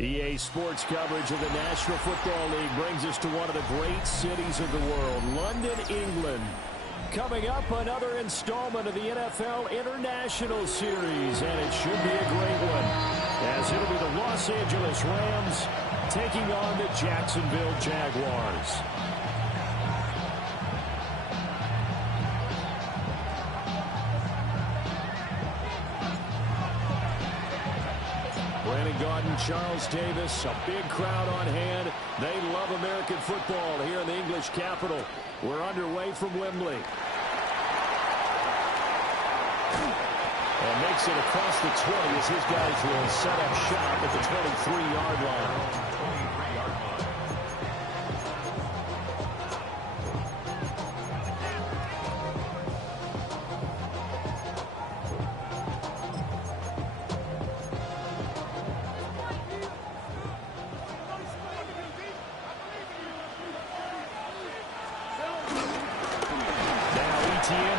EA Sports coverage of the National Football League brings us to one of the great cities of the world, London, England. Coming up, another installment of the NFL International Series, and it should be a great one, as it'll be the Los Angeles Rams taking on the Jacksonville Jaguars. Brandon Gaudin, Charles Davis, a big crowd on hand. They love American football here in the English capital. We're underway from Wembley. And makes it across the 20 as his guys will set up shop at the 23-yard line.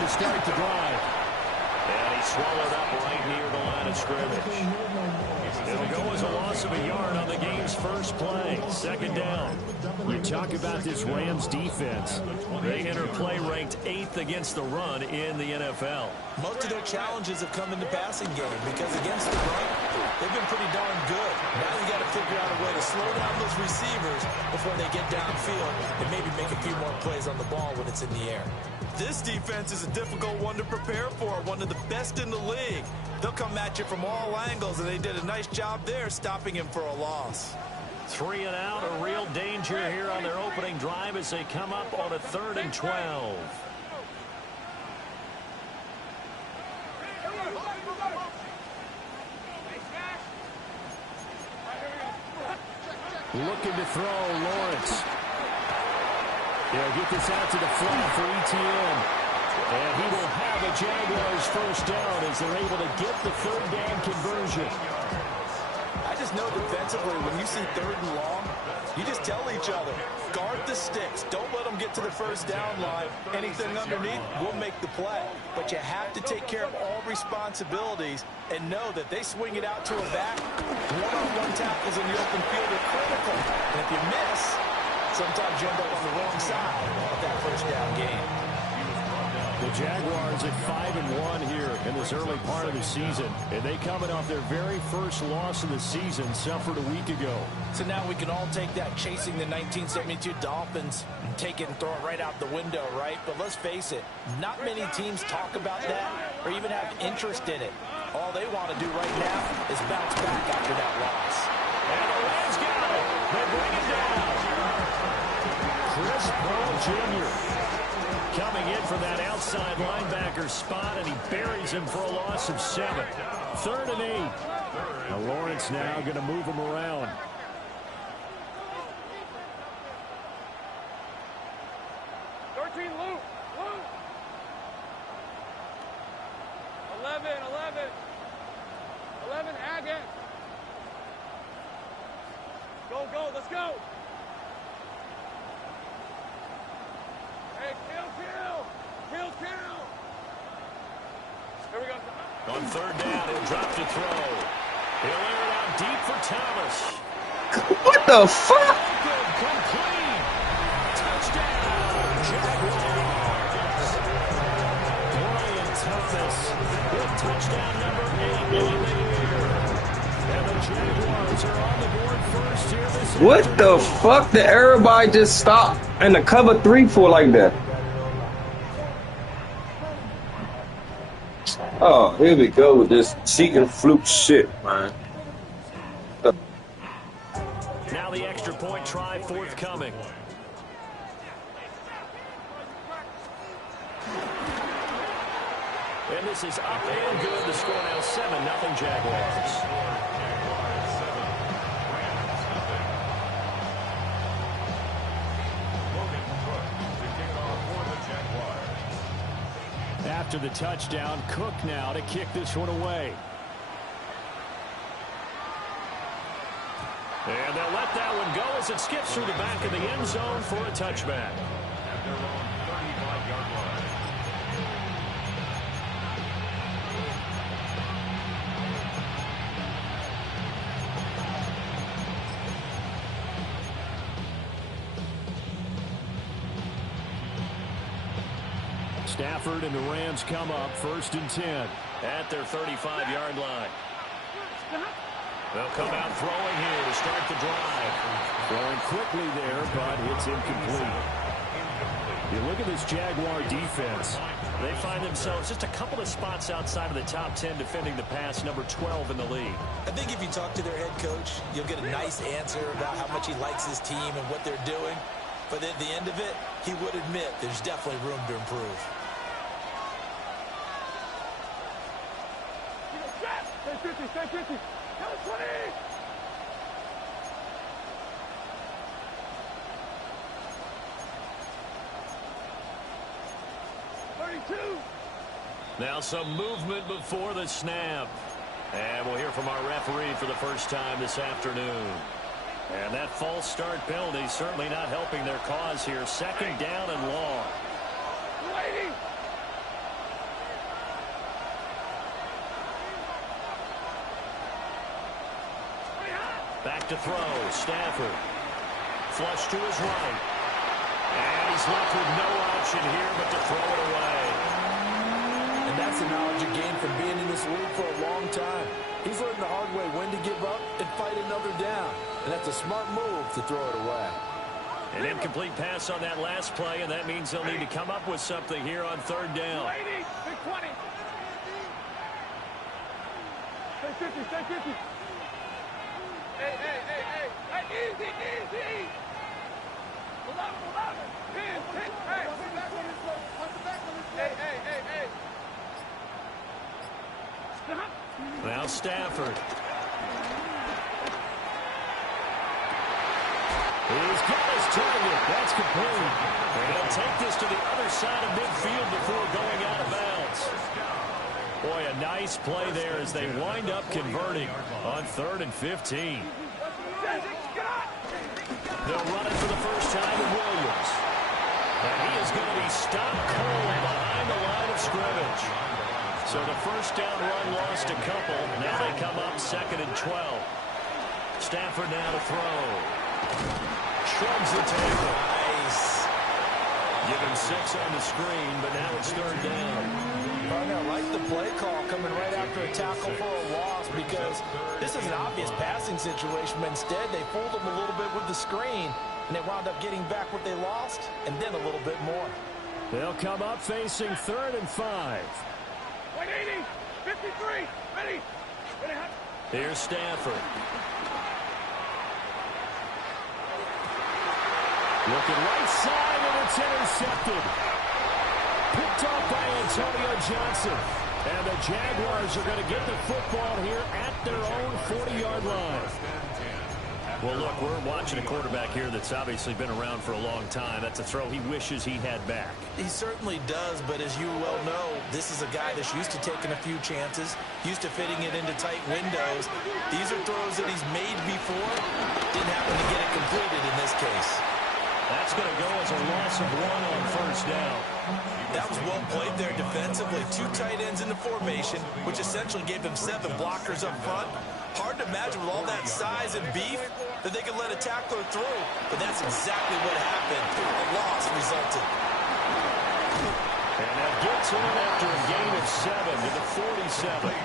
To start the drive. And he swallowed up right near the line of scrimmage. It'll go as a loss of a yard on the game's first play. Second down. You talk about this Rams defense. They enter play ranked 8th against the run in the NFL. Most of their challenges have come in the passing game because against the run, they've been pretty darn good. Now you got to figure out a way to slow down those receivers before they get downfield and maybe make a few more plays on the ball when it's in the air. This defense is a difficult one to prepare for, one of the best in the league. They'll come at you from all angles, and they did a nice job there stopping him for a loss. 3 and out, a real danger here on their opening drive as they come up on a 3rd and 12. Looking to throw, Lawrence. They'll get this out to the flat for ETN. And he will have a Jaguars first down as they're able to get the 3rd down conversion. I just know defensively, when you see 3rd and long, you just tell each other, guard the sticks. Don't let them get to the first down line. Anything underneath will make the play. But you have to take care of all responsibilities and know that they swing it out to a back. One-on-one tackles in the open field are critical. And if you miss, sometimes you end up on the wrong side of that first down game. The Jaguars at 5-1 here in this early part of the season. And they coming off their very first loss of the season, suffered a week ago. So now we can all take that chasing the 1972 Dolphins and take it and throw it right out the window, right? But let's face it, not many teams talk about that or even have interest in it. All they want to do right now is bounce back after that loss. And the Rams got it. They bring it down. Chris Paul Jr. coming in from that outside linebacker spot, and he buries him for a loss of 7. 3rd and 8. Now Lawrence now going to move him around. Luke. 11, Haggett. Go, let's go. Hey, kill. Here we go. On 3rd down, he'll drop to throw. He'll air it out deep for Thomas. What the fuck? Complete. Touchdown, Jaguars. Brian Thomas with touchdown number 8 on the year. And the Jaguars are on the board first here this afternoon. What the fuck did everybody just stop and the cover 3 for like that? Oh, here we go with this cheating fluke shit, man. Now the extra point try forthcoming. And this is up and good. The score now 7-0 Jaguars. After the touchdown, Cook now to kick this one away. And they'll let that one go as it skips through the back of the end zone for a touchback. At their own 35-yard line. Stafford and the Rams come up 1st and 10 at their 35-yard line. They'll come out throwing here to start the drive. Throwing quickly there, but it's incomplete. You look at this Jaguar defense. They find themselves just a couple of spots outside of the top 10 defending the pass, number 12 in the league. I think if you talk to their head coach, you'll get a nice answer about how much he likes his team and what they're doing. But at the end of it, he would admit there's definitely room to improve. Stay 50, stay 50. Count 20. 32. Now some movement before the snap. And we'll hear from our referee for the first time this afternoon. And that false start penalty certainly not helping their cause here. 2nd down and long. Waiting. Back to throw. Stafford. Flush to his right. And he's left with no option here but to throw it away. And that's the knowledge you gain from being in this league for a long time. He's learned the hard way when to give up and fight another down. And that's a smart move to throw it away. An incomplete pass on that last play, and that means they'll need to come up with something here on 3rd down. Waiting. Big 20. Stay 50, stay 50. Hey, hey, hey, hey. Hey, easy, easy. 11, 10, 10. Hey. Hey, hey, hey, hey. Stop. Now Stafford. He's got his target. That's complete. And he'll take this to the other side of midfield before going out of bounds. Boy, a nice play there as they wind up converting on 3rd and 15. They'll run it for the first time with Williams. And he is going to be stopped cold behind the line of scrimmage. So the first down run lost a couple. Now they come up 2nd and 12. Stafford now to throw. Shrugs the tackle. Nice. Give him 6 on the screen, but now it's 3rd down. I like the play call coming right after a tackle for a loss because this is an obvious passing situation, but instead they fooled them a little bit with the screen, and they wound up getting back what they lost and then a little bit more. They'll come up facing 3rd and 5. 180, 53, ready. Here's Stafford. Looking right side, and it's intercepted. Picked off by Antonio Johnson. And the Jaguars are going to get the football here at their own 40-yard line. Well, look, we're watching a quarterback here that's obviously been around for a long time. That's a throw he wishes he had back. He certainly does, but as you well know, this is a guy that's used to taking a few chances, used to fitting it into tight windows. These are throws that he's made before. Didn't happen to get it completed in this case. That's going to go as a loss of 1 on 1st down. That was well played there defensively. 2 tight ends in the formation, which essentially gave them 7 blockers up front. Hard to imagine with all that size and beef that they could let a tackler through, but that's exactly what happened. A loss resulted. And that gets him after a gain of 7 to the 47.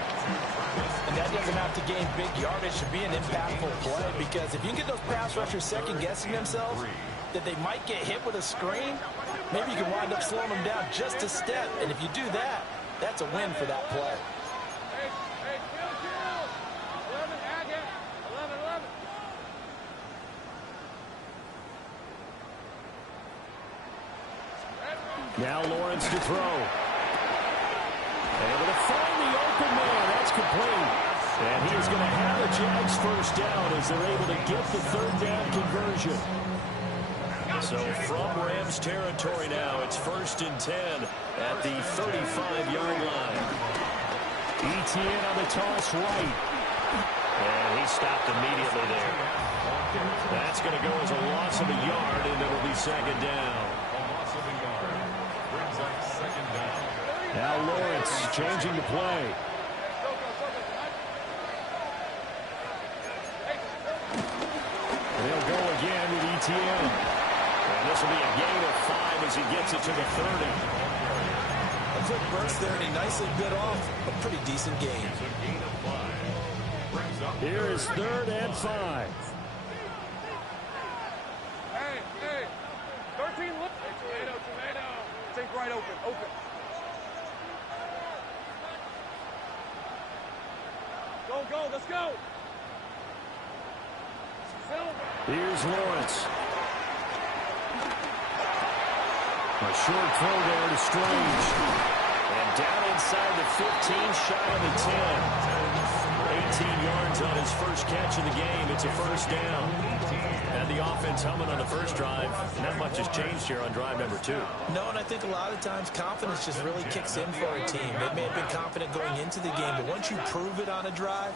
And that doesn't have to gain big yardage to be an impactful play, because if you can get those pass rushers second-guessing themselves, that they might get hit with a screen, maybe you can wind up slowing them down just a step. And if you do that, that's a win for that play. Hey, kill. 11, Agate. 11, 11. Now Lawrence to throw. Able to find the open man. That's complete. And he is going to have the Jags first down as they're able to get the 3rd down conversion. So from Rams territory now, it's 1st and 10 at the 35-yard line. ETN on the toss right. And he stopped immediately there. That's going to go as a loss of a yard, and it'll be 2nd down. Now Lawrence changing the play. They'll go again with ETN. And this will be a gain of 5 as he gets it to the 30. quick burst there, and he nicely bit off a pretty decent gain. Here is 3rd and 5. Hey, 13 look. Hey, tomato. Take right open. Go, let's go. Here's Lawrence. A short throw there to Strange. And down inside the 15, shy of the 10. 18 yards on his first catch of the game. It's a first down. And the offense humming on the first drive. Not much has changed here on drive number 2. No, and I think a lot of times confidence just really kicks in for a team. They may have been confident going into the game, but once you prove it on a drive,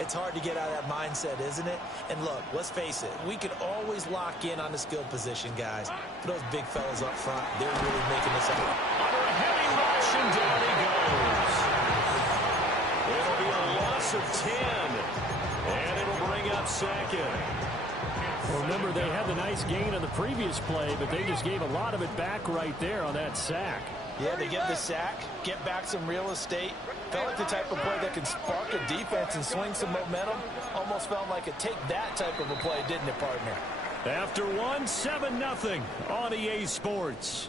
it's hard to get out of that mindset, isn't it? And look, let's face it, we can always lock in on the skill position, guys. For those big fellas up front, they're really making this up. Under a heavy rush, and down he goes. It'll be a loss of 10, and it'll bring up 2nd. Well, remember, they had the nice gain on the previous play, but they just gave a lot of it back right there on that sack. Yeah, they get the sack, get back some real estate. Felt like the type of play that can spark a defense and swing some momentum. Almost felt like a take that type of a play, didn't it, partner? After 1, 7-0 on EA Sports.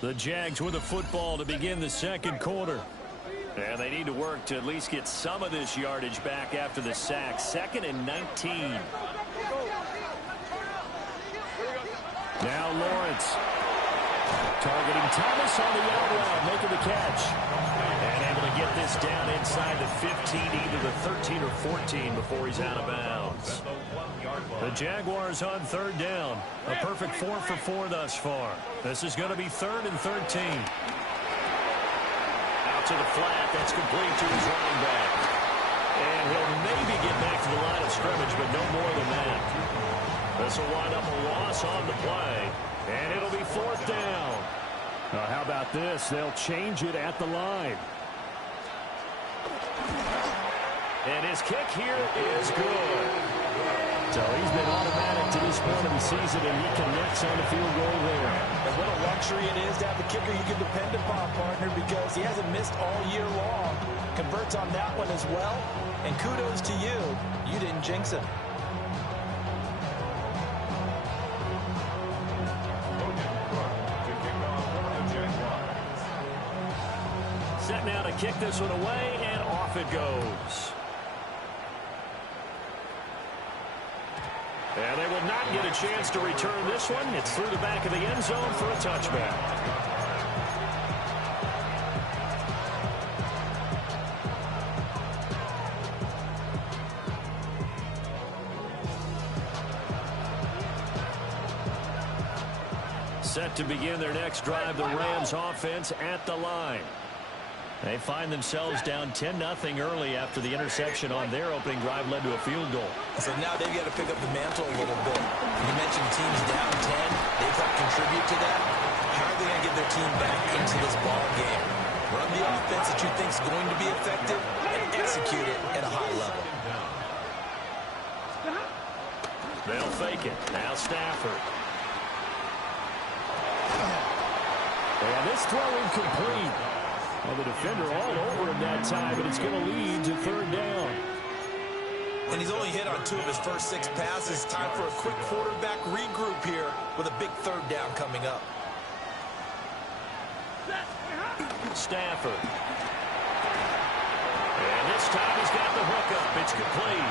The Jags with the football to begin the second quarter. And they need to work to at least get some of this yardage back after the sack. 2nd and 19. Now Lawrence. Targeting Thomas on the out route, making the catch. And able to get this down inside the 15, either the 13 or 14 before he's out of bounds. The Jaguars on 3rd down. A perfect 4 for 4 thus far. This is going to be 3rd and 13. Out to the flat. That's complete to his running back. And he'll maybe get back to the line of scrimmage, but no more than that. This will wind up a loss on the play. And it'll be 4th down. How about this? They'll change it at the line. And his kick here is good. So he's been automatic to this point of the season, and he connects on the field goal there. And what a luxury it is to have a kicker you can depend upon, partner, because he hasn't missed all year long. Converts on that one as well. And kudos to you. You didn't jinx him. Set now to kick this one away, and off it goes. And they will not get a chance to return this one. It's through the back of the end zone for a touchback. Set to begin their next drive, the Rams offense at the line. They find themselves down 10-0 early after the interception on their opening drive led to a field goal. So now they've got to pick up the mantle a little bit. You mentioned teams down 10. They've helped contribute to that. How are they going to get their team back into this ball game? Run the offense that you think is going to be effective and execute it at a high level. They'll fake it. Now Stafford. And this throw incomplete. Well, the defender all over him that time, but it's going to lead to 3rd down. And he's only hit on 2 of his first 6 passes. Time for a quick quarterback regroup here with a big 3rd down coming up. Stafford. And this time he's got the hook up. It's complete.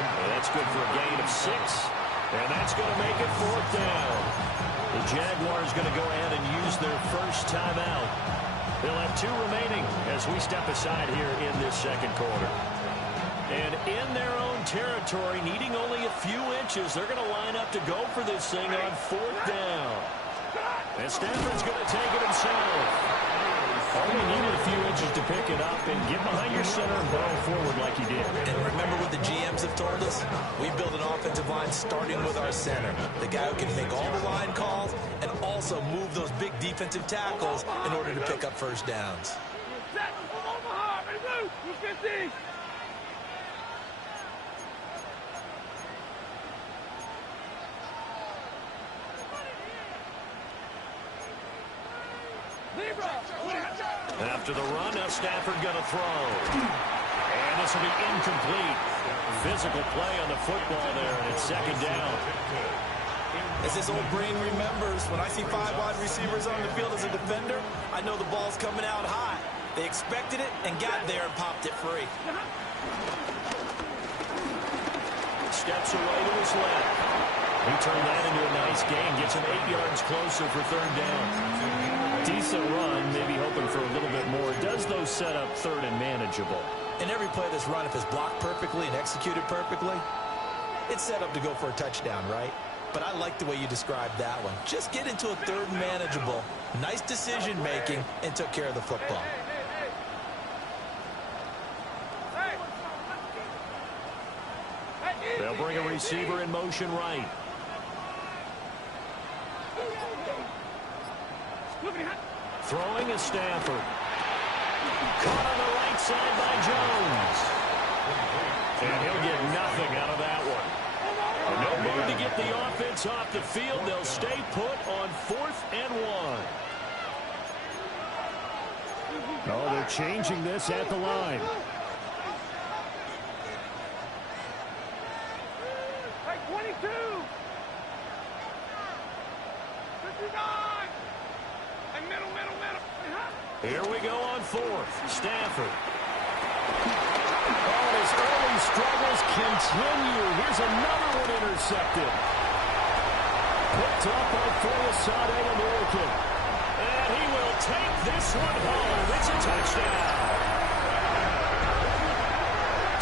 And that's good for a gain of 6. And that's going to make it 4th down. The Jaguars going to go ahead and use their first timeout. They'll have 2 remaining as we step aside here in this second quarter. And in their own territory, needing only a few inches, they're going to line up to go for this thing on 4th down. And Stafford's going to take it himself. Only needed a few inches to pick it up and get behind your center and barrel forward like he did. And remember what the GMs have told us? We build an offensive line starting with our center. The guy who can make all the line calls and also move those big defensive tackles in order to pick up first downs. After the run, now Stafford going to throw. And this will be incomplete. Physical play on the football there, and it's second down. As this old brain remembers, when I see 5 wide receivers on the field as a defender, I know the ball's coming out high. They expected it and got there and popped it free. Steps away to his left. He turned that into a nice gain. Gets him 8 yards closer for third down. Decent run, maybe hoping for a little bit more. Does those set up third and manageable? In every play of this run, if it's blocked perfectly and executed perfectly, it's set up to go for a touchdown, right? But I like the way you described that one. Just get into a third and manageable, nice decision-making, and took care of the football. They'll bring a receiver in motion right. Throwing is Stafford. Caught on the right side by Jones. And he'll get nothing out of that one. No move to get the offense off the field. They'll stay put on 4th and 1. Oh, they're changing this at the line. Hey, 22. 59. And middle. Here we go on 4th. Stafford. Oh, his early struggles continue. Here's another one intercepted. Picked up by Foyesade American. And he will take this one home. It's a touchdown.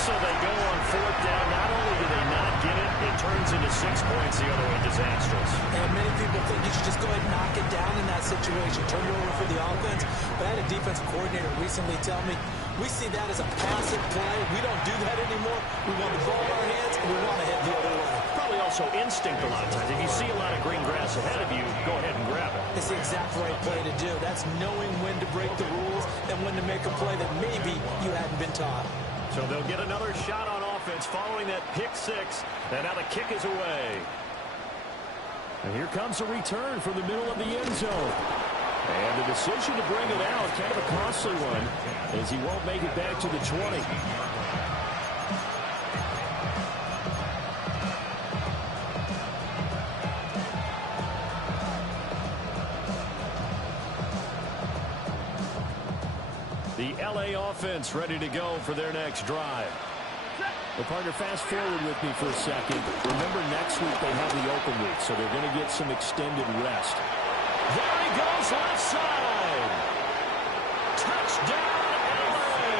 So they go on 4th down. Not only do they not get it, it turns into 6 points the other way. Disastrous. And many people think you should just go ahead and knock it down in that situation. Turn it over for the offense. But I had a defensive coordinator recently tell me, we see that as a passive play. We don't do that anymore. We want the ball in our hands, and we want to head the other way. Probably also instinct a lot of times. If you see a lot of green grass ahead of you, go ahead and grab it. It's the exact right play to do. That's knowing when to break the rules and when to make a play that maybe you hadn't been taught. So they'll get another shot on offense following that pick 6. And now the kick is away. And here comes a return from the middle of the end zone. And the decision to bring it out, kind of a costly one, as he won't make it back to the 20. The LA offense ready to go for their next drive. Well, partner, fast forward with me for a second. Remember, next week they have the open week, so they're going to get some extended rest. There he goes, left side. Touchdown, LA.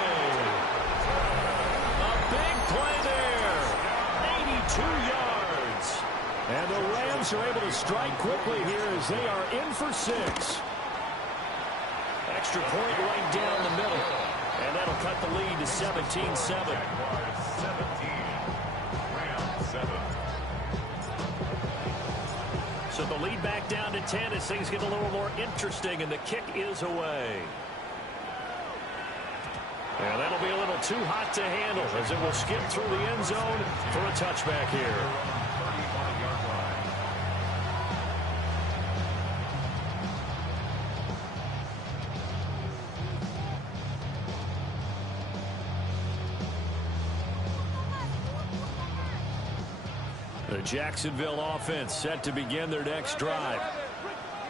A big play there. 82 yards. And the Rams are able to strike quickly here as they are in for 6. Extra point right down the middle. And that'll cut the lead to 17-7. So the lead back down to 10 as things get a little more interesting, and the kick is away. And that'll be a little too hot to handle as it will skip through the end zone for a touchback here. The Jacksonville offense set to begin their next drive.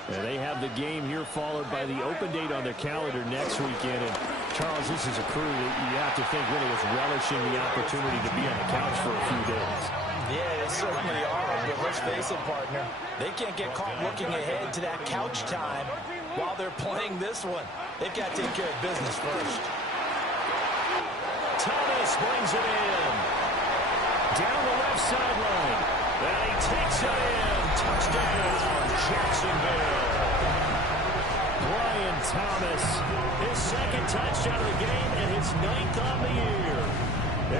And they have the game here followed by the open date on their calendar next weekend. And Charles, this is a crew that you have to think really was relishing the opportunity to be on the couch for a few days. Yeah, they certainly are. But let's face it, partner, they can't get caught looking ahead to that couch time while they're playing this one. They've got to take care of business first. Thomas brings it in. Down the left sideline. And he takes it in. Touchdown, Jacksonville. Brian Thomas, his second touchdown of the game and his 9th on the year.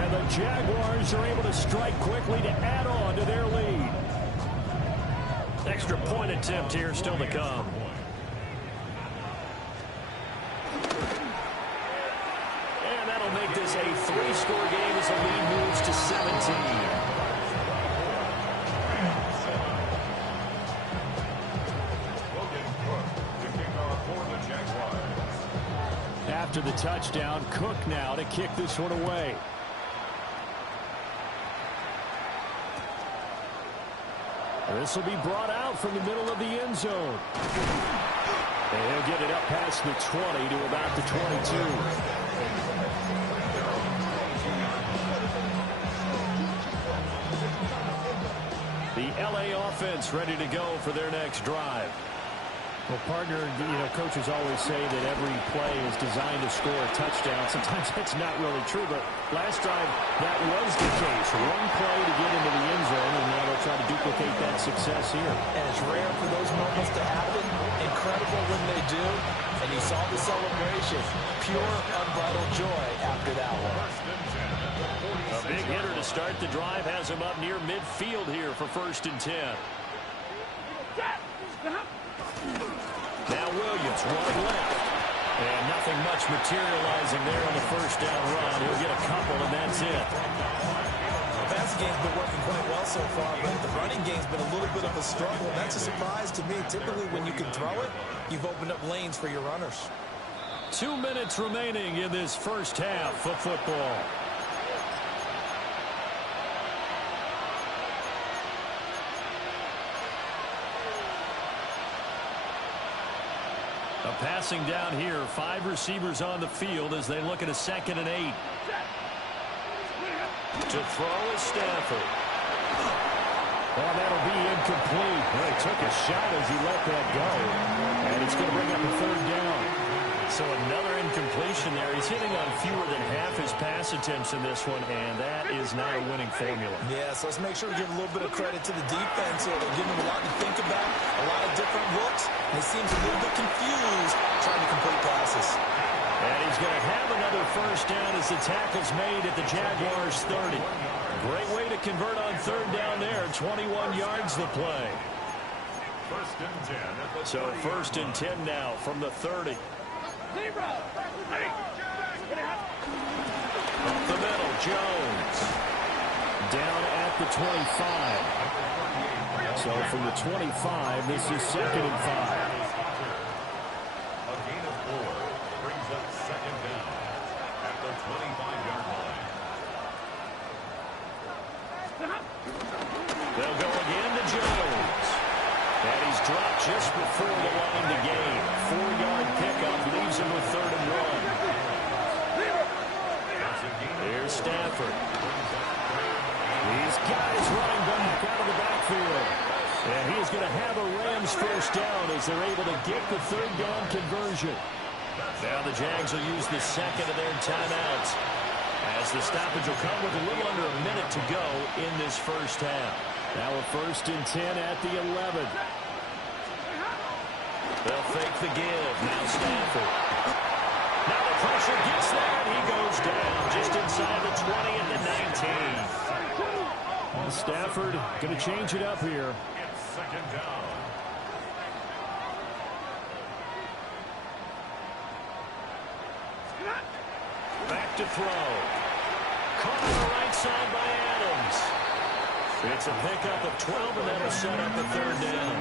And the Jaguars are able to strike quickly to add on to their lead. Extra point attempt here still to come. And that'll make this a 3-score game as the lead moves to 17. For the Jaguars. after the touchdown. Cook now to kick this one away. This will be brought out from the middle of the end zone. And he'll get it up past the 20 to about the 22. The LA offense ready to go for their next drive. Well, partner, coaches always say that every play is designed to score a touchdown. Sometimes that's not really true, but last drive, that was the case. One play to get into the end zone, and now they'll try to duplicate that success here. And it's rare for those moments to happen. Incredible when they do. And you saw the celebration. Pure, unbridled joy after that one. A big hitter to start the drive has him up near midfield here for 1st and 10. Now Williams running left. And nothing much materializing there on the 1st down run. He'll get a couple, and that's it. The passing game's been working quite well so far, but the running game's been a little bit of a struggle. And that's a surprise to me. Typically, when you can throw it, you've opened up lanes for your runners. 2 minutes remaining in this first half of football. A passing down here. 5 receivers on the field as they look at a 2nd and 8. To throw is Stafford. Well, that'll be incomplete. Well, he took a shot as he let that go. And it's going to bring up a 3rd down. So another incompletion there. He's hitting on fewer than half his pass attempts in this one, and that is not a winning formula. Yeah, so let's make sure we give a little bit of credit to the defense here. They're giving him a lot to think about, a lot of different looks. And he seems a little bit confused trying to complete passes. And he's going to have another 1st down as the tackle's made at the Jaguars' 30. Great way to convert on 3rd down there. 21 yards the play. So 1st and 10 now from the 30. Up the middle, Jones. Down at the 25. So from the 25, this is 2nd and 5. A gain of 4 brings up 2nd down at the 25-yard line. They'll go again to Jones. And he's dropped just before the line to gain. 4-yard pickup leaves him with 3rd and 1. Here's Stafford. These guys running back out of the backfield. And he's going to have a Rams 1st down as they're able to get the 3rd down conversion. Now the Jags will use the 2nd of their timeouts, as the stoppage will come with a little under a minute to go in this first half. Now a 1st and 10 at the 11. They'll fake the give. Now Stafford. Now the pressure gets there, and he goes down just inside the 20 at the 19. Well, Stafford going to change it up here. It's 2nd down. Back to throw. Caught on the right side by Adams. It's a pickup of 12, and that'll set up the 3rd down.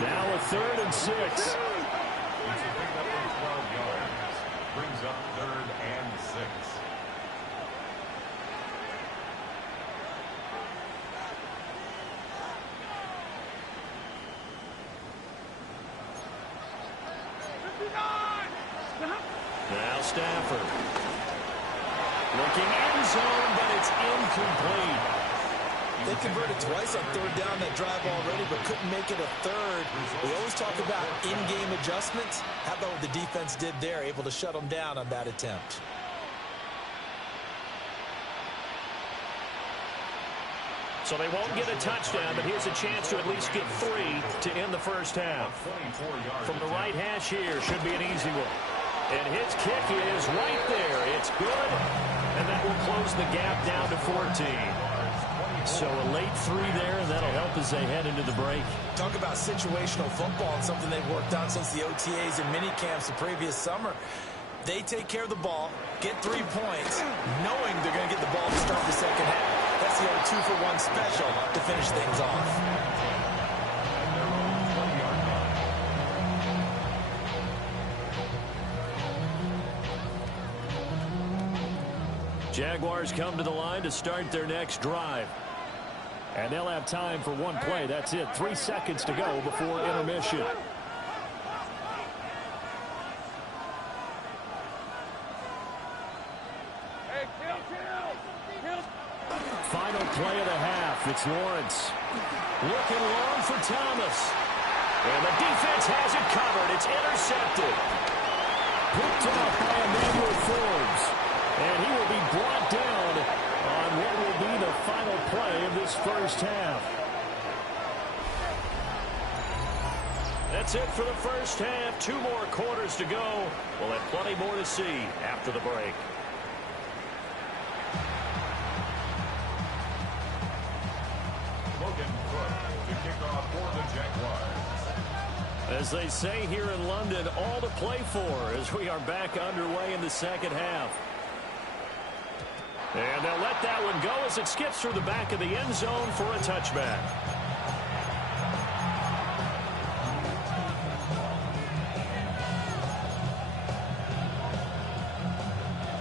Now a 3rd and 6. It's a pickup of 12 yards. Brings up 3rd and 6. Now Stafford. Looking end zone, but it's incomplete. They converted twice on 3rd down that drive already, but couldn't make it a 3rd. We always talk about in-game adjustments. How about what the defense did there, able to shut them down on that attempt? So they won't get a touchdown, but here's a chance to at least get 3 to end the first half. From the right hash here, should be an easy one. And his kick is right there. It's good, and that will close the gap down to 14. So a late 3 there, and that'll help as they head into the break. Talk about situational football and something they've worked on since the OTAs and mini camps the previous summer. They take care of the ball, get 3 points, knowing they're going to get the ball to start the second half. That's the old 2-for-1 special to finish things off. Jaguars come to the line to start their next drive. And they'll have time for one play. That's it. 3 seconds to go before intermission. Final play of the half. It's Lawrence. Looking long for Thomas. And the defense has it covered. It's intercepted. Picked up by Emmanuel Forbes. And he will be brought down on what will be the final play of this first half. That's it for the first half. 2 more quarters to go. We'll have plenty more to see after the break. To kick off for the Jaguars. As they say here in London, all to play for as we are back underway in the second half. And they'll let that one go as it skips through the back of the end zone for a touchback.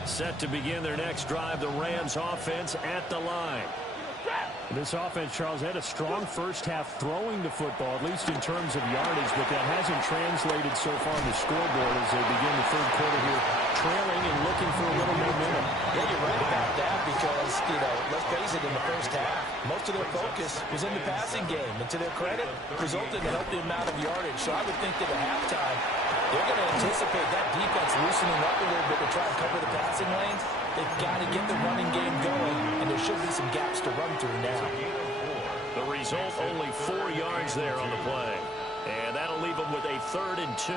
Set to begin their next drive, the Rams offense at the line. This offense, Charles, had a strong first half throwing the football, at least in terms of yardage, but that hasn't translated so far on the scoreboard as they begin the third quarter here, trailing and looking for a little momentum. Yeah, you're right about that because, let's face it, in the first half, most of their focus was in the passing game. And to their credit, resulted in a healthy amount of yardage. So I would think that at halftime, they're going to anticipate that defense loosening up a little bit to try and cover the passing lanes. They've got to get the running game going, and there should be some gaps to run through now. The result, only 4 yards there on the play. And that'll leave them with a 3rd and 2.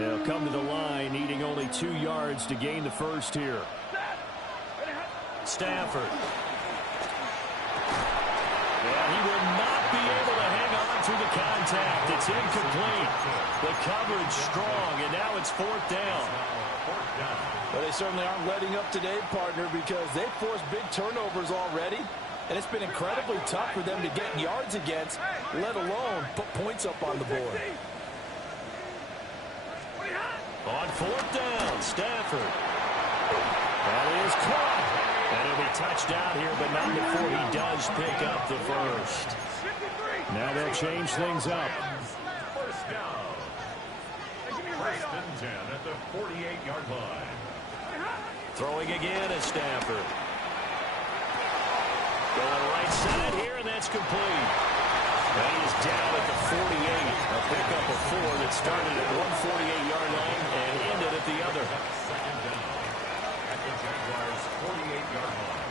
They'll come to the line, needing only 2 yards to gain the first here. Stafford. And he will not be able to hang on through the contact. It's incomplete. The coverage strong, and now it's 4th down. Well, they certainly aren't letting up today, partner, because they've forced big turnovers already, and it's been incredibly tough for them to get yards against, let alone put points up on the board. On 4th down, Stafford. That is caught. And he'll be touched out here, but not before he does pick up the first. Now they'll change things up. First down. First and 10 at the 48-yard line. Throwing again is Stafford. Going right side here, and that's complete. And he is down at the 48. A pickup of 4 that started at 148-yard line and ended at the other. Second down at the Jaguars' 48-yard line.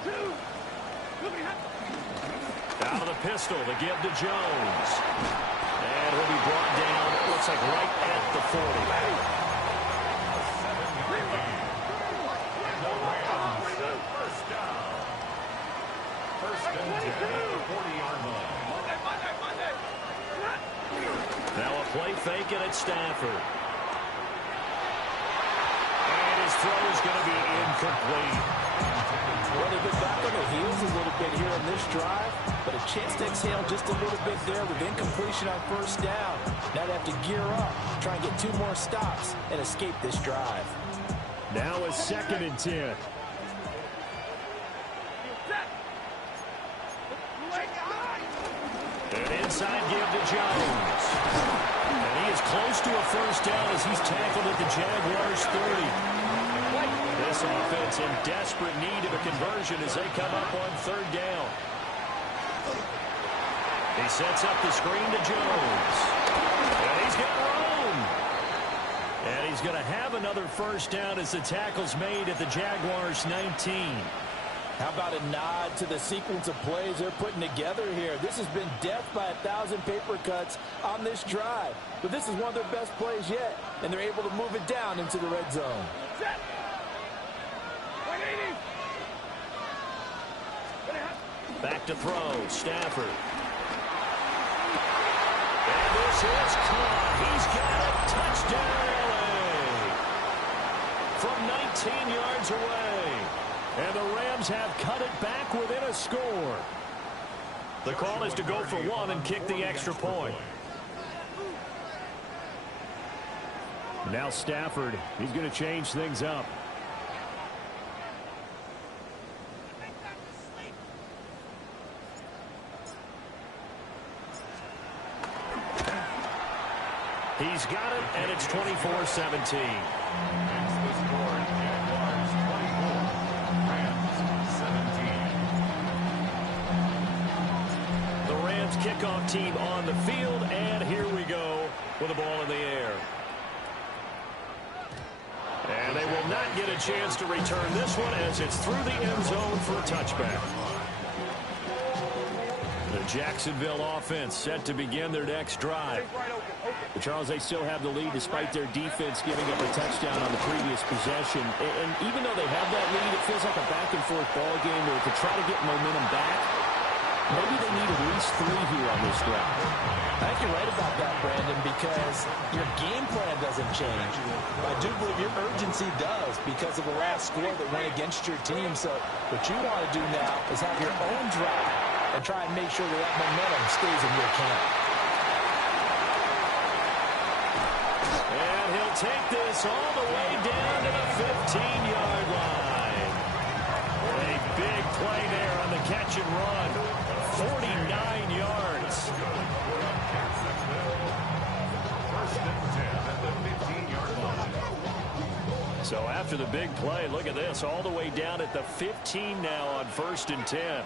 32. Out of the pistol to give to Jones. And he'll be brought down, it looks like right at the 40. First down. First and 10 at the 40-yard line. Now a play fake and it's Stafford. And his throw is going to be incomplete. Well, they've been back on their heels a little bit here on this drive, but a chance to exhale just a little bit there with incompletion on first down. Now they have to gear up, try and get 2 more stops, and escape this drive. Now a 2nd and 10. An inside give to Jones. And he is close to a first down as he's tackled at the Jaguars' 30. This offense in desperate need of a conversion as they come up on 3rd down. He sets up the screen to Jones. And he's got room. And he's going to have another first down as the tackle's made at the Jaguars' 19. How about a nod to the sequence of plays they're putting together here? This has been death by 1,000 paper cuts on this drive. But this is one of their best plays yet, and they're able to move it down into the red zone. Back to throw, Stafford. And this is caught. He's got it. Touchdown, LA. From 19 yards away. And the Rams have cut it back within a score. The call is to go for 1 and kick the extra point. Now Stafford, he's going to change things up. He's got it, and it's 24-17. The Rams kickoff team on the field, and here we go with the ball in the air. And they will not get a chance to return this one as it's through the end zone for a touchback. The Jacksonville offense set to begin their next drive. But Charles, they still have the lead despite their defense giving up a touchdown on the previous possession. And even though they have that lead, it feels like a back-and-forth ball game where to try to get momentum back, maybe they need at least 3 here on this drive. I think you're right about that, Brandon, because your game plan doesn't change. But I do believe your urgency does because of the last score that went against your team. So what you want to do now is have your own drive and try and make sure that that momentum stays in your camp. And he'll take this all the way down to the 15-yard line. A big play there on the catch and run. 49 yards. First and 10 at the 15-yard line. So after the big play, look at this, all the way down at the 15 now on 1st and 10.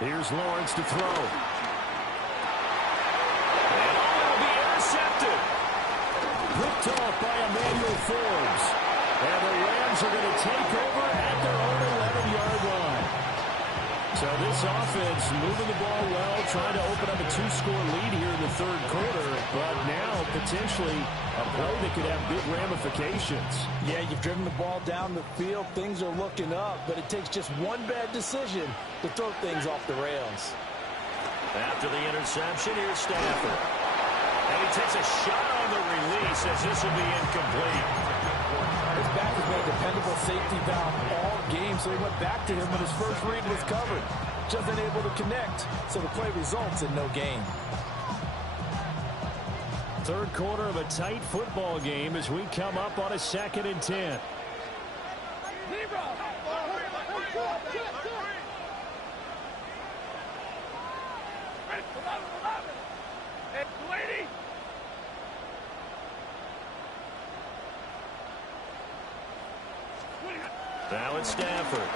Here's Lawrence to throw. And will be intercepted. Picked off by Emmanuel Forbes. And the Rams are going to take over at their own 11-yard line. So this offense moving the ball well, trying to open up a 2-score lead here in the 3rd quarter, but now potentially a play that could have big ramifications. Yeah, you've driven the ball down the field. Things are looking up, but it takes just one bad decision to throw things off the rails. After the interception, here's Stafford. And he takes a shot on the release as this will be incomplete. His back has been a dependable safety valve all game, so he went back to him when his first read was covered. Just unable to connect, so the play results in no gain. 3rd quarter of a tight football game as we come up on a 2nd and 10. Now it's Stafford.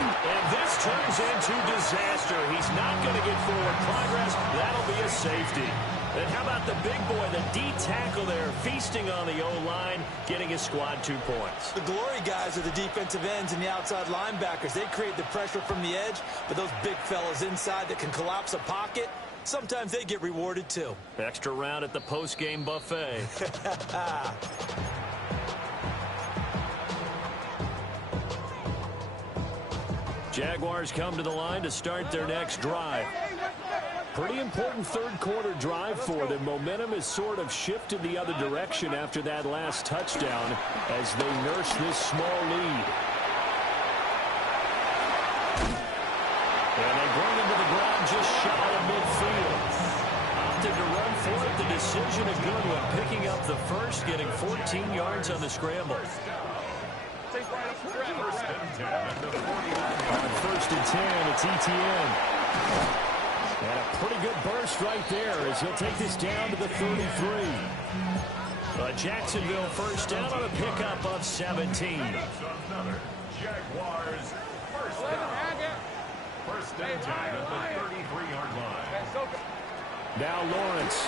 And this turns into disaster. He's not going to get forward progress. That'll be a safety. And how about the big boy, the D tackle there, feasting on the O-line, getting his squad 2 points. The glory guys are the defensive ends and the outside linebackers. They create the pressure from the edge, but those big fellas inside that can collapse a pocket, sometimes they get rewarded too. Extra round at the post-game buffet. Jaguars come to the line to start their next drive. Pretty important 3rd quarter drive for them. Momentum has sort of shifted the other direction after that last touchdown as they nurse this small lead. And they bring him to the ground just shy of midfield. Opted to run for it. The decision a good one. Picking up the first, getting 14 yards on the scramble. First and 10 at the 49. On 1st and 10, it's ETN. And a pretty good burst right there as he'll take this down to the 33. But Jacksonville first down on a pickup of 17. Another Jaguars first down. First and 10 at the 33-yard line. Now Lawrence.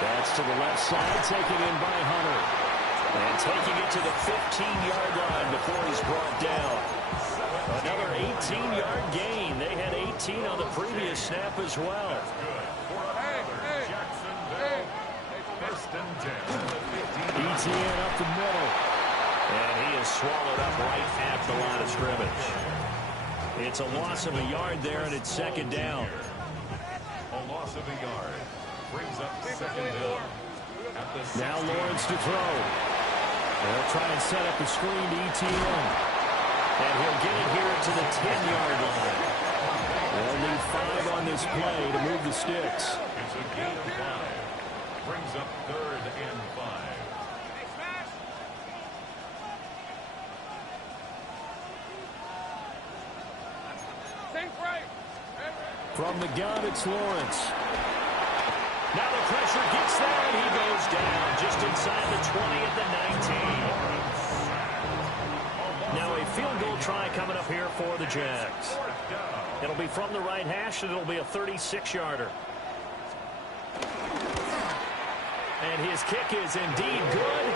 That's to the left side, taken in by Hunter. And taking it to the 15-yard line before he's brought down. Another 18-yard gain. They had 18 on the previous snap as well. Jacksonville. First and 10 at the 15. ETN up the middle. And he is swallowed up right at the line of scrimmage. It's a loss of a yard there, and it's second down. A loss of a yard brings up second down. Now Lawrence to throw. They'll try and set up the screen to ETN. And he'll get it here to the 10-yard line. They'll need 5 on this play to move the sticks. It's a gain of 5. Brings up 3rd and 5. From the gun, it's Lawrence. Now the pressure gets there, and he goes down just inside the 20 at the 19. Now a field goal try coming up here for the Jags. It'll be from the right hash, and it'll be a 36-yarder. And his kick is indeed good.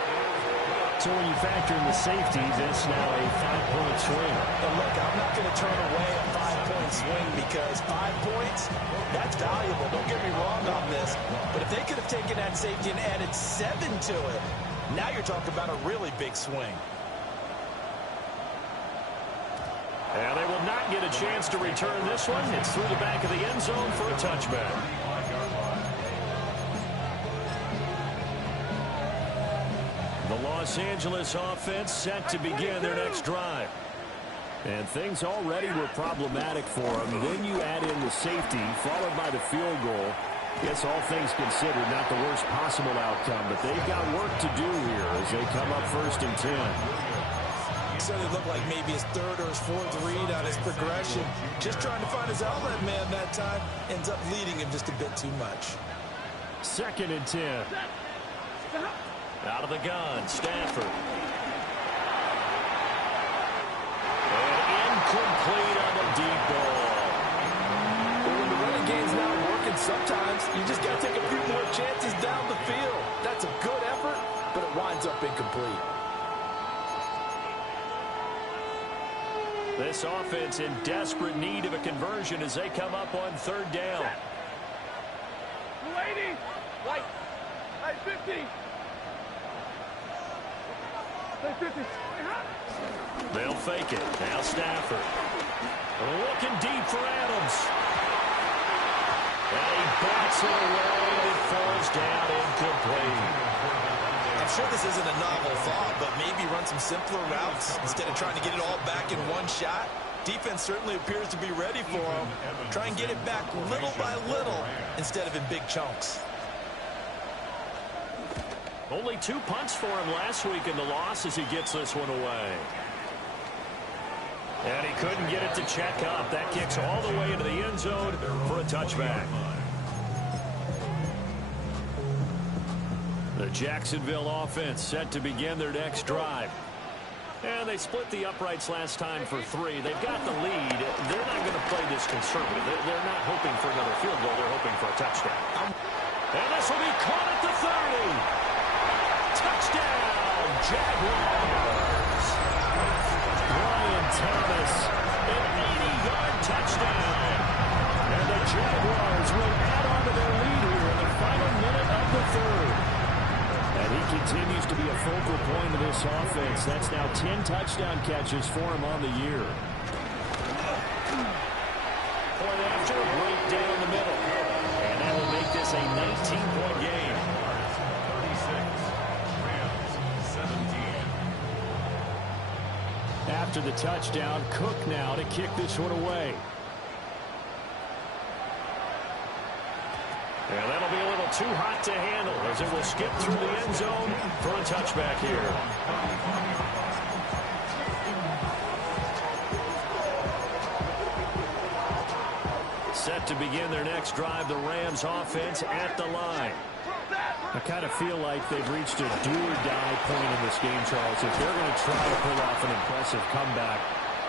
So when you factor in the safety, that's now a 5-point swing. And look, I'm not going to turn away a 5-point swing because 5 points, that's valuable. Don't get me wrong on this. But if they could have taken that safety and added 7 to it, now you're talking about a really big swing. And they will not get a chance to return this one. It's through the back of the end zone for a touchback. The Los Angeles offense set to begin their next drive. And things already were problematic for them. Then you add in the safety, followed by the field goal. Guess all things considered, not the worst possible outcome, but they've got work to do here as they come up 1st and 10. So it looked like maybe his 3rd or his 4th read on his progression. Just trying to find his outlet man that time. Ends up leading him just a bit too much. 2nd and 10. Out of the gun, Stafford. And incomplete on the deep ball. Well, when the running game's not working, sometimes you just got to take a few more chances down the field. That's a good effort, but it winds up incomplete. This offense in desperate need of a conversion as they come up on 3rd down. 280. Right. Hey, 50. Hey, 50. They'll fake it. Now Stafford. Looking deep for Adams. And he bats it away. It falls down incomplete. I'm sure this isn't a novel thought, but maybe run some simpler routes instead of trying to get it all back in one shot. Defense certainly appears to be ready for him. Try and get it back little by little instead of in big chunks. Only 2 punts for him last week in the loss as he gets this one away. And he couldn't get it to check up. That kicks all the way into the end zone for a touchback. The Jacksonville offense set to begin their next drive. And they split the uprights last time for 3. They've got the lead. They're not going to play this conservative. They're not hoping for another field goal. They're hoping for a touchdown. And this will be caught at the 30. Touchdown, Jaguars. Brian Thomas, An 80-yard touchdown. and the Jaguars will add on to their lead here in the final minute of the 3rd. And he continues to be a focal point of this offense. That's now 10 touchdown catches for him on the year. Point after, break down the middle. And that will make this a 19-point game. 36. Rams 17. After the touchdown, Cook now to kick this one away. And that'll be a little too hot to handle as it will skip through the end zone for a touchback here. Set to begin their next drive, the Rams offense at the line. I kind of feel like they've reached a do-or-die point in this game, Charles. If they're going to try to pull off an impressive comeback,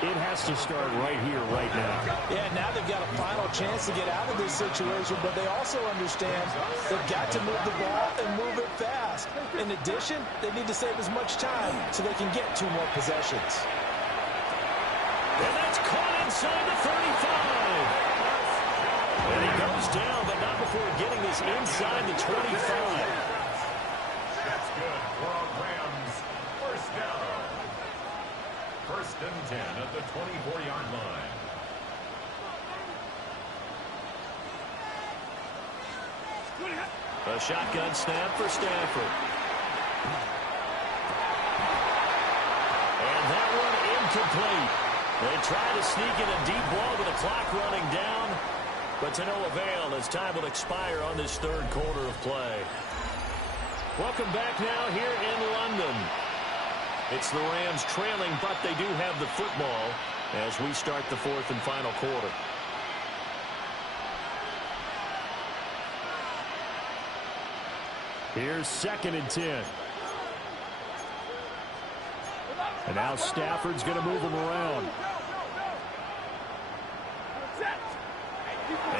it has to start right here, right now. Yeah, now they've got a final chance to get out of this situation, but they also understand they've got to move the ball and move it fast. In addition, they need to save as much time so they can get 2 more possessions. And that's caught inside the 35. And he goes down, but not before getting this inside the 25. That's good for a Rams first down. 1st and 10 at the 24-yard line. A shotgun snap for Stafford. And that one incomplete. They try to sneak in a deep ball with the clock running down, but to no avail as time will expire on this third quarter of play. Welcome back now here in London. It's the Rams trailing, but they do have the football as we start the fourth and final quarter. Here's 2nd and 10. And now Stafford's going to move him around.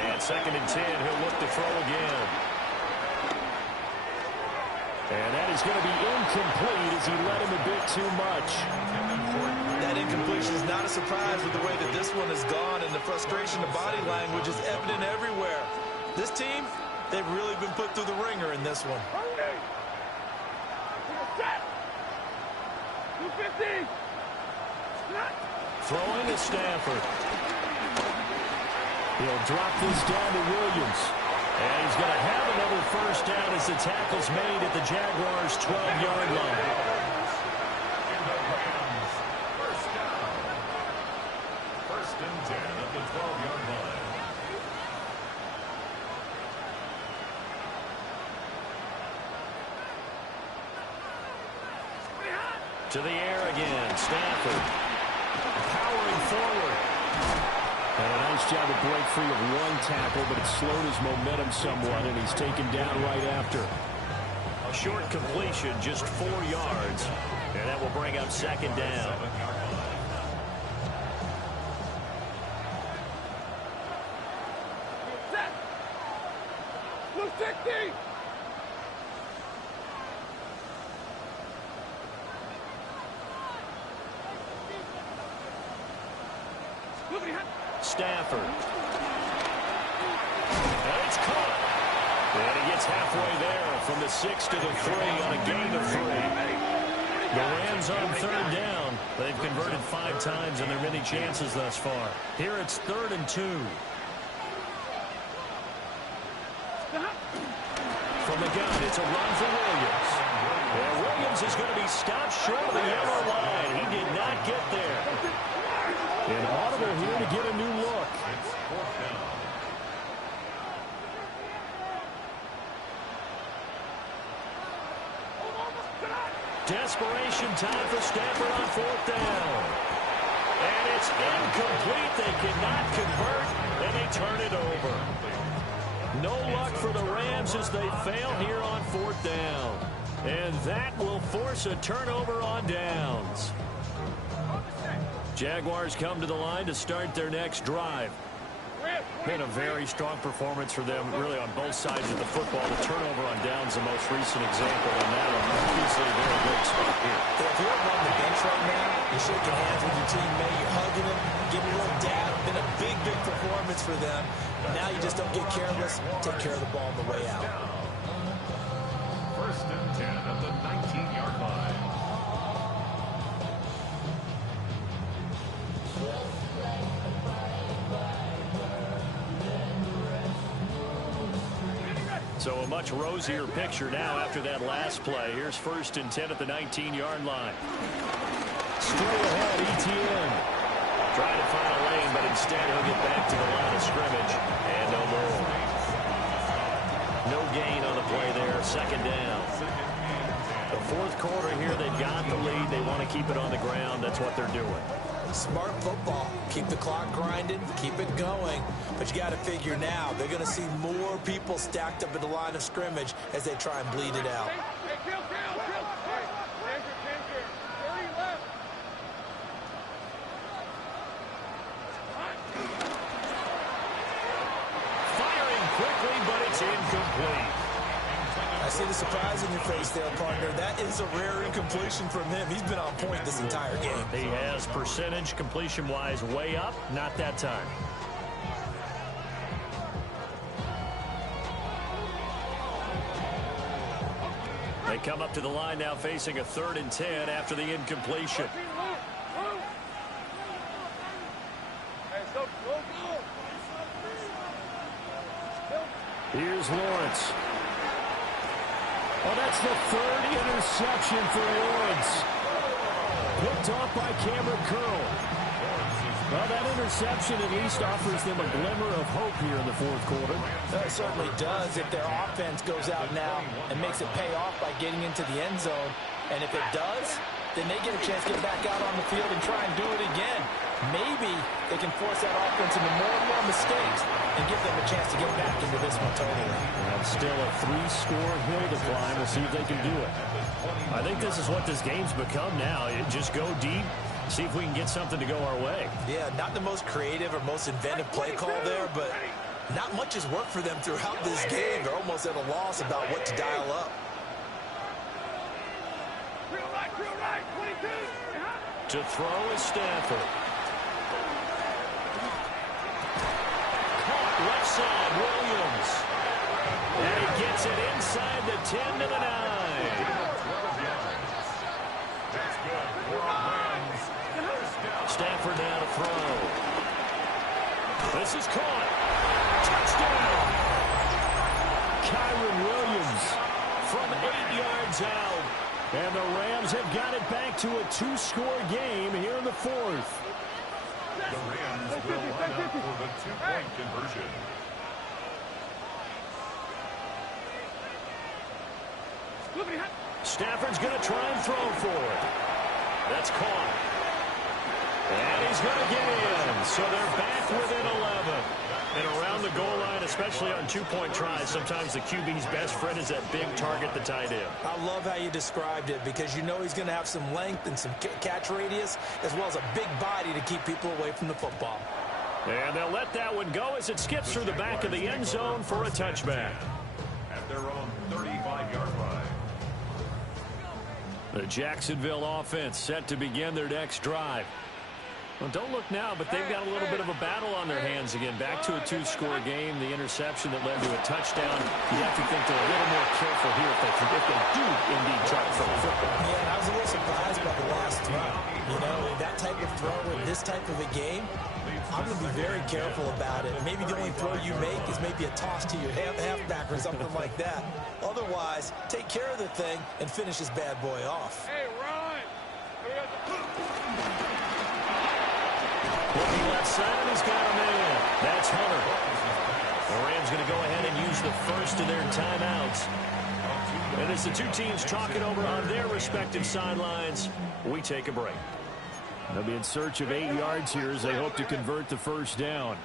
And 2nd and 10, he'll look to throw again. And that is going to be incomplete as he led him a bit too much. That incompletion is not a surprise with the way that this one has gone, and the frustration of body language is evident everywhere. This team, they've really been put through the ringer in this one. Throwing to Stafford. He'll drop this down to Williams. And he's going to have another first down as the tackle's made at the Jaguars' 12-yard line. First down. 1st and 10 at the 12-yard line. To the air again, Stafford. Powering forward. And a nice job to break free of one tackle, but it slowed his momentum somewhat, and he's taken down right after. A short completion, just 4 yards. And that will bring up 2nd down. Blue 60! Stafford. And it's caught. And he gets halfway there from the 6 to the 3 on a gain of 3. The Rams on 3rd down. They've converted 5 times in their many chances thus far. Here it's 3rd and 2. From the gun, it's a run for Williams. And Williams is going to be stopped short of the yellow line. He did not get there. And audible here to get a new look. It's 4th down. Desperation time for Stafford on 4th down. And it's incomplete. They cannot convert, and they turn it over. No luck for the Rams as they fail here on 4th down. And that will force a turnover on downs. Jaguars come to the line to start their next drive. Been a very strong performance for them, really, on both sides of the football. The turnover on downs, the most recent example, and that one obviously a very good spot here. If you're on the bench right now, you're shaking hands with your teammate, you're hugging him, giving a little dab. Been a big, big performance for them. Now you just don't get careless. Take care of the ball on the way out. 1st and 10 at the 19-yard line. So a much rosier picture now after that last play. Here's 1st and 10 at the 19-yard line. Straight ahead, ETN. Trying to find a lane, but instead he'll get back to the line of scrimmage. And no more. No gain on the play there. 2nd down. The 4th quarter here, they've got the lead. They want to keep it on the ground. That's what they're doing. Smart football. Keep the clock grinding. Keep it going. But you got to figure now, they're going to see more people stacked up at the line of scrimmage as they try and bleed it out. Hey, kill! Danger. 30 left. Firing quickly, but it's incomplete. I see the surprise in your face there, partner. That is a rare incompletion from him. He's been on point this entire game. He has percentage completion-wise way up. Not that time. They come up to the line now facing a 3rd and 10 after the incompletion. Here's Lawrence. Oh, that's the third interception for Lawrence. Picked off by Cameron Curl. Well, that interception at least offers them a glimmer of hope here in the fourth quarter. It certainly does if their offense goes out now and makes it pay off by getting into the end zone. And if it does, then they get a chance to get back out on the field and try and do it again. Maybe they can force that offense into more and more mistakes and give them a chance to get back into this one totally. And still a 3-score hill to climb. We'll see if they can do it. I think this is what this game's become now. Just go deep, see if we can get something to go our way. Yeah, not the most creative or most inventive play call there, but not much has worked for them throughout this game. They're almost at a loss about what to dial up. To throw is Stafford. Caught left side, Williams. And he gets it inside the 10 to the 9. Stafford now to throw. This is caught. Touchdown. Kyron Williams From 8 yards out. And the Rams have got it back to a 2-score game here in the fourth. The Rams will line up for the 2-point conversion. Stafford's going to try and throw for it. That's caught. And he's going to get in. So they're back within 11. And around the goal line, especially on 2-point tries, sometimes the QB's best friend is that big target, the tight end. I love how you described it because you know he's going to have some length and some catch radius as well as a big body to keep people away from the football. And they'll let that one go as it skips through the back of the end zone for a touchback. At their own 35-yard line. The Jacksonville offense set to begin their next drive. Well, don't look now, but they've got a little bit of a battle on their hands again. Back to a 2-score game. The interception that led to a touchdown. You have to think they're a little more careful here if they do indeed try to throw the football. Yeah, and I was a little surprised by the last throw. You know, that type of throw in this type of a game, I'm going to be very careful about it. Maybe the only throw you make is maybe a toss to your halfback or something like that. Otherwise, take care of the thing and finish this bad boy off. Hey, Ron! Looking left side, and he's got a man. That's Hunter. The Rams going to go ahead and use the first of their timeouts. And as the two teams talk it over on their respective sidelines, we take a break. They'll be in search of 8 yards here as they hope to convert the first down.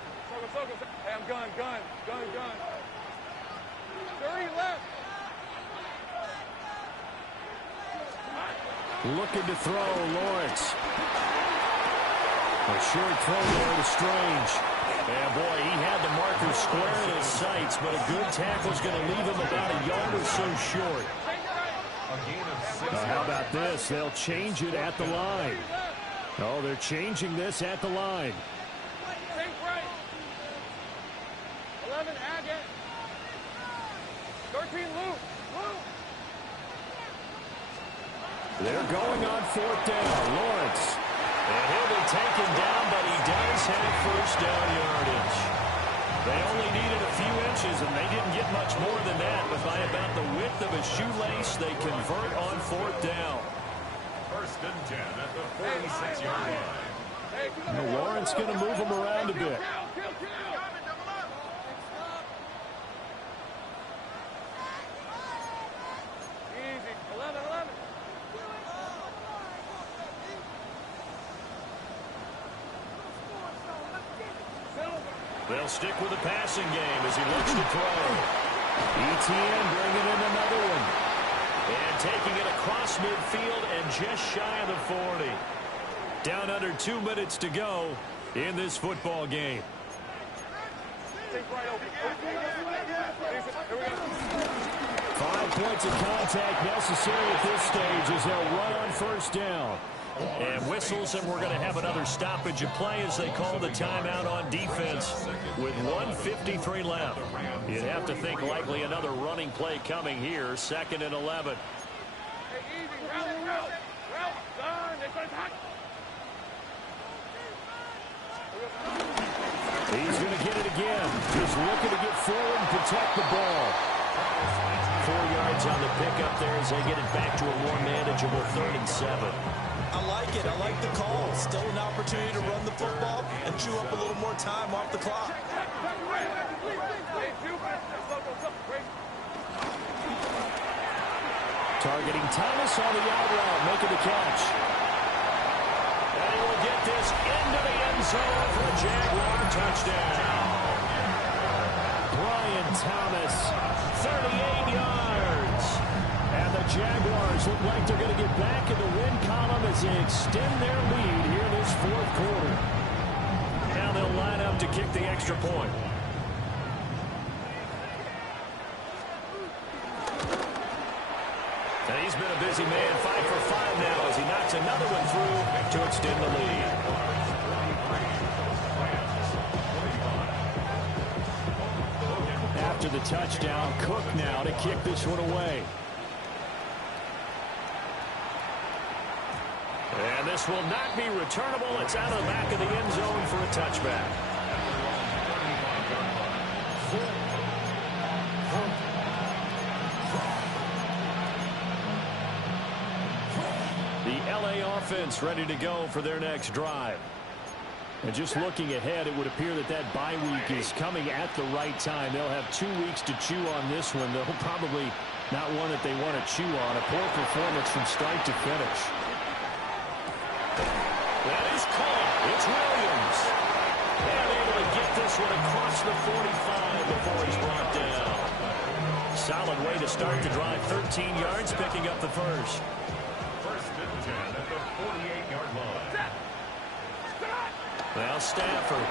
Hey, I'm gun. 30 left. Looking to throw, Lawrence. A short throw there to Strange. And boy, he had the marker square in his sights, but a good tackle's going to leave him about a yard or so short. How about this? They'll change it at the line. Oh, they're changing this at the line. Think right. 11 Agate. 13 Luke. They're going on fourth down. Lawrence. And he'll be taken down, but he does have first down yardage. They only needed a few inches, and they didn't get much more than that. But by about the width of a shoelace, they convert on fourth down. First and 10 at the 46-yard line. Lawrence going to move him around a bit. Easy. 11. They'll stick with the passing game as he looks to throw. ETN bringing in another one. And taking it across midfield and just shy of the 40. Down under 2 minutes to go in this football game. Think right over. Here we go. 5 points of contact necessary at this stage as they'll run on first down. And whistles, and we're going to have another stoppage of play as they call the timeout on defense with 1:53 left. You'd have to think likely another running play coming here, 2nd and 11. Hey, easy. Route. Done. They're going to touch. He's going to get it again. He's looking to get forward and protect the ball. yards on the pickup there as they get it back to a more manageable 3rd and 7. I like it. I like the call. Still an opportunity to run the football and chew up a little more time off the clock. Targeting Thomas on the out route, making the catch. And he will get this into the end zone for a Jaguar touchdown. Brian Thomas, 38 yards. And the Jaguars look like they're going to get back in the win column as they extend their lead here in this 4th quarter. Now they'll line up to kick the extra point. And he's been a busy man, 5 for 5 now as he knocks another one through to extend the lead. After the touchdown, Cook now to kick this one away. And this will not be returnable. It's out of the back of the end zone for a touchback. The LA offense ready to go for their next drive. And just looking ahead, it would appear that that bye week is coming at the right time. They'll have 2 weeks to chew on this one. They'll probably not one that they want to chew on. A poor performance from start to finish. That is caught. It's Williams. And able to get this one across the 45 before he's brought down. Solid way to start the drive. 13 yards, picking up the first. 1st and 10 at the 48-yard line. Now Stafford.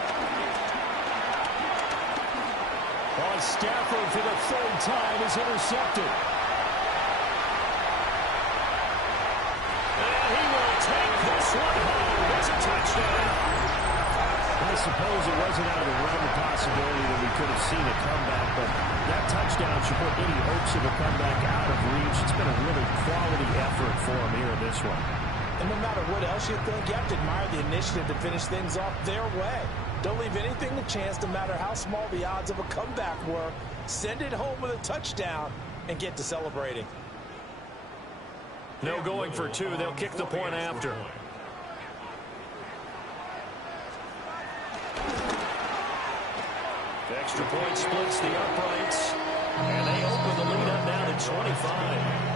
Stafford for the 3rd time is intercepted. And he will take this one home. It's a touchdown. I suppose it wasn't out of the realm of possibility that we could have seen a comeback, but that touchdown should put any hopes of a comeback out of reach. It's been a really quality effort for him here in this one. And no matter what else you think, you have to admire the initiative to finish things off their way. Don't leave anything to chance, no matter how small the odds of a comeback were. Send it home with a touchdown and get to celebrating. No going for 2. They'll kick the point after. The extra point splits the uprights. And they open the lead up now to 25.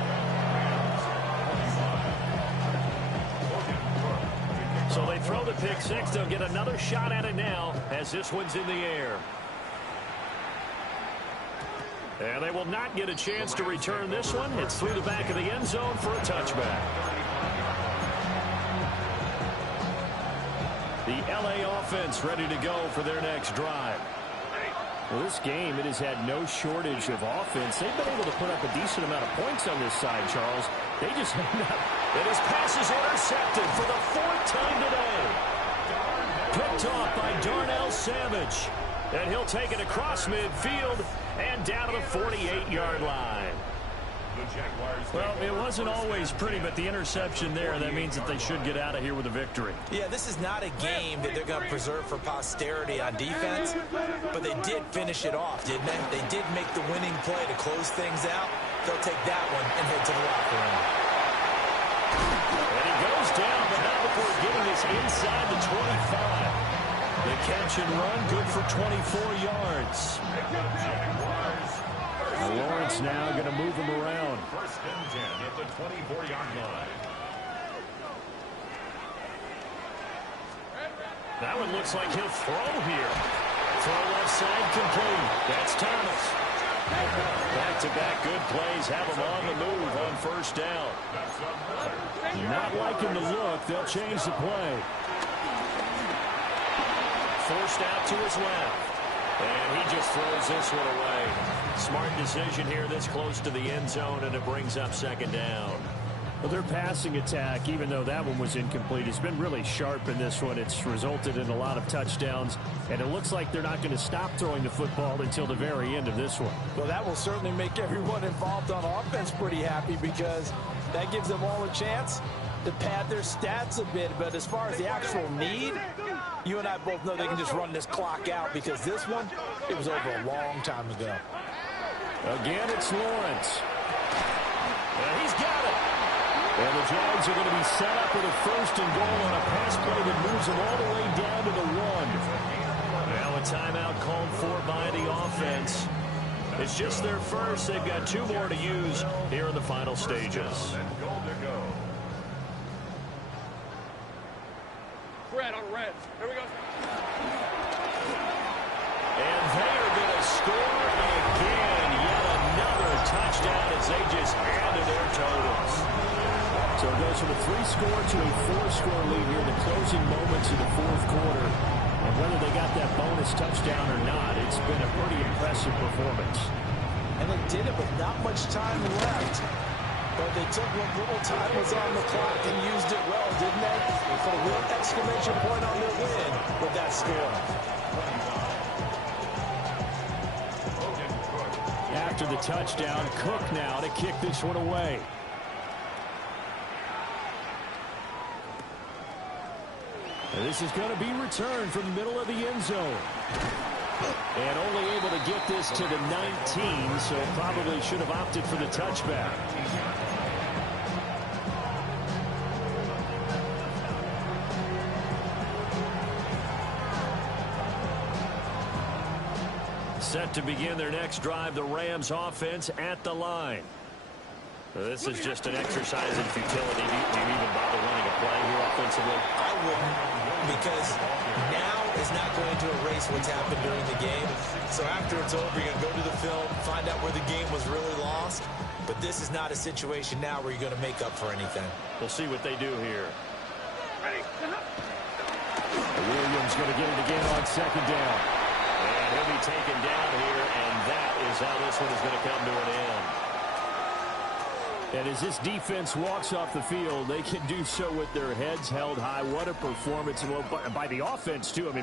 So they throw the pick 6. They'll get another shot at it now as this one's in the air. And they will not get a chance to return this one. It's through the back of the end zone for a touchback. The LA offense ready to go for their next drive. Well, this game, it has had no shortage of offense. They've been able to put up a decent amount of points on this side, Charles. They just have not. And his pass is intercepted for the 4th time today. Picked off by Darnell Savage. And he'll take it across midfield and down to the 48-yard line. Well, it wasn't always pretty, but the interception there, that means that they should get out of here with a victory. Yeah, this is not a game that they're going to preserve for posterity on defense, but they did finish it off, didn't they? They did make the winning play to close things out. They'll take that one and head to the locker room. And he goes down, but not before getting this inside the 25. The catch and run, good for 24 yards. Lawrence now going to move him around. 1st and 10 at the 24-yard line. That one looks like he'll throw here. Throw left side complete. That's Thomas. Back-to-back good plays have him on the move on 1st down. Not liking the look. They'll change the play. Forced out to his left. And he just throws this one away. Smart decision here this close to the end zone, and it brings up 2nd down. Well, their passing attack, even though that one was incomplete, has been really sharp in this one. It's resulted in a lot of touchdowns, and it looks like they're not going to stop throwing the football until the very end of this one. Well, that will certainly make everyone involved on offense pretty happy because that gives them all a chance to pad their stats a bit. But as far as the actual need, you and I both know they can just run this clock out because this one, it was over a long time ago. Again, it's Lawrence. And he's got it. And the Jags are going to be set up with a 1st and goal on a pass play that moves them all the way down to the 1. Now a timeout called for by the offense. It's just their first. They've got 2 more to use here in the final stages. Red on red. Here we go. And they are going to score again. Yet another touchdown as they just add to their totals. So it goes from a 3-score to a 4-score lead here in the closing moments of the 4th quarter. And whether they got that bonus touchdown or not, it's been a pretty impressive performance. And they did it with not much time left. But they took what little time was on the clock and used it well, didn't they? They put a real exclamation point on their win with that score. After the touchdown, Cook now to kick this one away. And this is going to be returned from the middle of the end zone. And only able to get this to the 19, so probably should have opted for the touchback. Set to begin their next drive, the Rams offense at the line. This is just an exercise in futility. Do you even bother running a play here offensively? I wouldn't, because now is not going to erase what's happened during the game. So after it's over, you're going to go to the film, find out where the game was really lost. But this is not a situation now where you're going to make up for anything. We'll see what they do here. Williams going to get it again on 2nd down. And he'll be taken down here, and that is how this one is going to come to an end. And as this defense walks off the field, they can do so with their heads held high. What a performance by the offense, too. I mean,